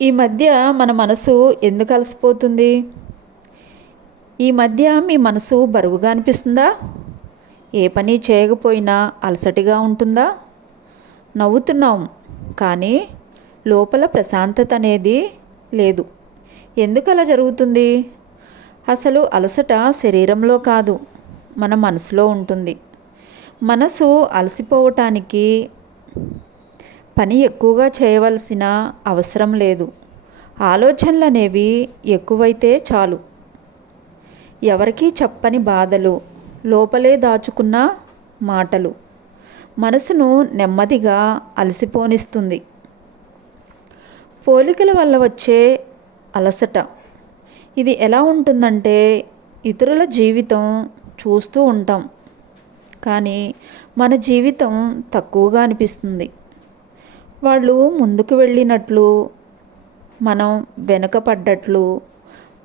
ఈ మధ్య మన మనసు ఎందుకు అలసిపోతుంది? ఈ మధ్య మీ మనసు బరువుగా అనిపిస్తుందా? ఏ పని చేయకపోయినా అలసటిగా ఉంటుందా? నవ్వుతున్నాం కానీ లోపల ప్రశాంతత అనేది లేదు. ఎందుకు అలా జరుగుతుంది? అసలు అలసట శరీరంలో కాదు, మన మనసులో ఉంటుంది. మనసు అలసిపోవటానికి పని ఎక్కువగా చేయవలసిన అవసరం లేదు. ఆలోచనలు అనేవి ఎక్కువైతే చాలు. ఎవరికీ చెప్పని బాధలు, లోపలే దాచుకున్న మాటలు మనసును నెమ్మదిగా అలసిపోనిస్తుంది. పోలికల వల్ల వచ్చే అలసట. ఇది ఎలా ఉంటుందంటే, ఇతరుల జీవితం చూస్తూ ఉంటాం కానీ మన జీవితం తక్కువగా అనిపిస్తుంది. వాళ్ళు ముందుకు వెళ్ళినట్లు మనం వెనుకపడ్డట్లు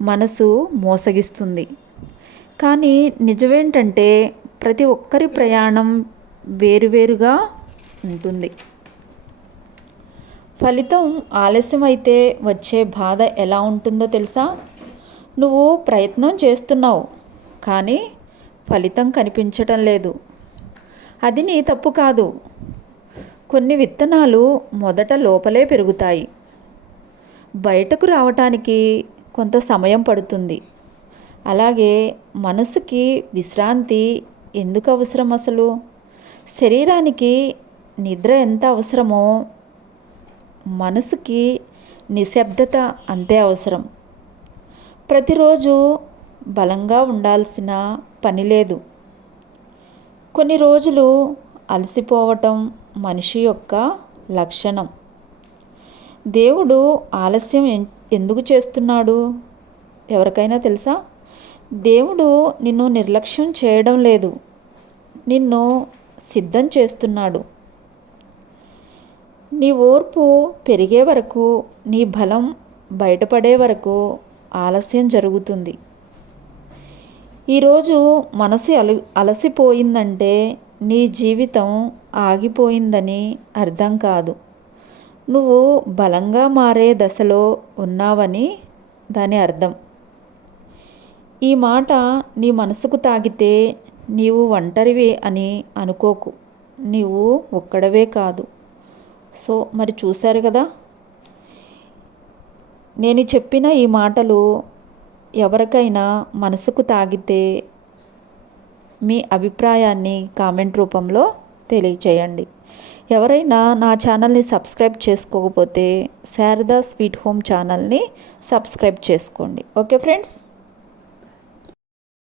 మనసు మోసగిస్తుంది. కానీ నిజమేంటంటే, ప్రతి ఒక్కరి ప్రయాణం వేరువేరుగా ఉంటుంది. ఫలితం ఆలస్యమైతే వచ్చే బాధ ఎలా ఉంటుందో తెలుసా? నువ్వు ప్రయత్నం చేస్తున్నావు కానీ ఫలితం కనిపించటం లేదు. అది నీ తప్పు కాదు. కొన్ని విత్తనాలు మొదట లోపలే పెరుగుతాయి, బయటకు రావటానికి కొంత సమయం పడుతుంది. అలాగే మనసుకి విశ్రాంతి ఎందుకు అవసరం? అసలు శరీరానికి నిద్ర ఎంత అవసరమో మనసుకి నిశ్శబ్దత అంతే అవసరం. ప్రతిరోజు బలంగా ఉండాల్సిన పని లేదు. కొన్ని రోజులు అలసిపోవటం మనిషి యొక్క లక్షణం. దేవుడు ఆలస్యం ఎందుకు చేస్తున్నాడు? ఎవరికైనా తెలుసా? దేవుడు నిన్ను నిర్లక్ష్యం చేయడం లేదు, నిన్ను సిద్ధం చేస్తున్నాడు. నీ ఓర్పు పెరిగే వరకు, నీ బలం బయటపడే వరకు ఆలస్యం జరుగుతుంది. ఈరోజు మనసు అలసిపోయిందంటే నీ జీవితం ఆగిపోయిందని అర్థం కాదు. నువ్వు బలంగా మారే దశలో ఉన్నావని దాని అర్థం. ఈ మాట నీ మనసుకు తాకితే నీవు ఒంటరివే అని అనుకోకు. నీవు ఒక్కడవే కాదు. సో మరి చూశారు కదా, నేను చెప్పిన ఈ మాటలు ఎవరికైనా మనసుకు తాకితే మీ అభిప్రాయాన్ని కామెంట్ రూపంలో తెలియచేయండి. ఎవరైనా నా ఛానల్ని సబ్స్క్రైబ్ చేసుకోకపోతే శారదా స్వీట్ హోమ్ ఛానల్ని సబ్స్క్రైబ్ చేసుకోండి. Okay friends.